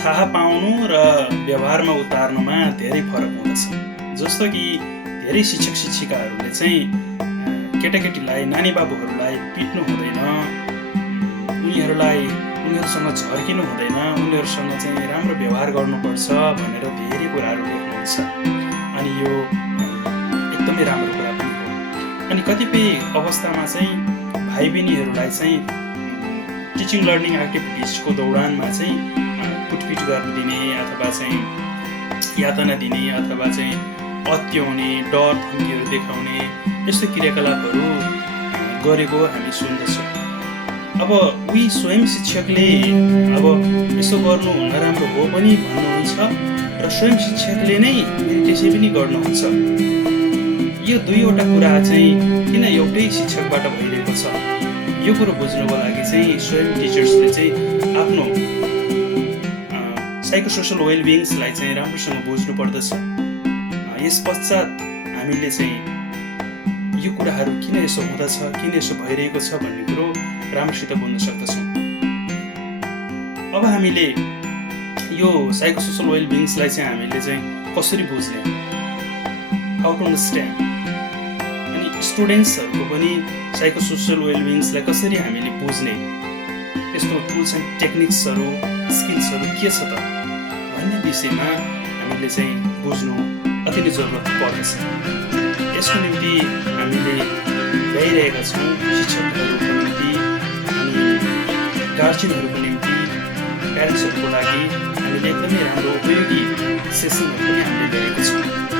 थाहा पाउनु र व्यवहारमा उतार्नुमा धेरै फरक हुँदछ। जस्तो कि धेरै शिक्षक शिक्षिकाहरूले चाहिँ केटाकेटीलाई, नानी बाबुहरूलाई पिट्नु हुँदैन, उनीहरूसँग झर्किनु हुँदैन, उनीहरूसँग चाहिँ राम्रो व्यवहार गर्नुपर्छ भनेर धेरै कुराहरू लेख्नुहुन्छ। अनि यो एकदमै राम्रो कुरा पनि हो। अनि कतिपय अवस्थामा चाहिँ भाइ बहिनीहरूलाई चाहिँ टिचिङ लर्निङ एक्टिभिटिजको दौरानमा चाहिँ कुटपिट गरिदिने अथवा चाहिँ यातना दिने अथवा चाहिँ अत्याउने, डर धम्कीहरू देखाउने यस्तो क्रियाकलापहरू गरेको हामी सुन्दछौँ। अब उही स्वयं शिक्षकले अब यसो गर्नु नराम्रो हो पनि भन्नुहुन्छ र स्वयं शिक्षकले नै त्यसै पनि गर्नुहुन्छ। यो दुईवटा कुरा चाहिँ किन एउटै शिक्षकबाट भइरहेको छ, यो कुरो बुझ्नुको लागि चाहिँ स्वयं टिचर्सले चाहिँ आफ्नो साइकोसोसल वेलबिङ्सलाई चाहिँ राम्रोसँग बुझ्नु पर्दछ। यस पश्चात हामीले चाहिँ यो कुराहरू किन यसो हुँदछ, किन यसो भइरहेको छ भन्ने कुरो राम्रोसित बुझ्न सक्दछौँ। अब हामीले यो साइकोसोसल वेलबिङ्सलाई चाहिँ हामीले चाहिँ कसरी बुझ्ने, हाउ टु अन्डरस्ट्यान्ड, अनि स्टुडेन्ट्सहरूको पनि साइकोसोसल वेलबिङ्सलाई कसरी हामीले बुझ्ने, यस्तो टुल्स एन्ड टेक्निक्सहरू, स्किल्सहरू के छ त भन्ने विषयमा हामीले चाहिँ बुझ्नु अति नै जरुरत पर्दछ। यसको निम्ति हामीले ल्याइरहेका छौँ शिक्षकहरूको निम्ति अनि गार्जियनहरूको निम्ति, प्यारेन्ट्सहरूको लागि हामीले एकदमै राम्रो उपयोगी सेसनहरू पनि हामीले ल्याएका छौँ।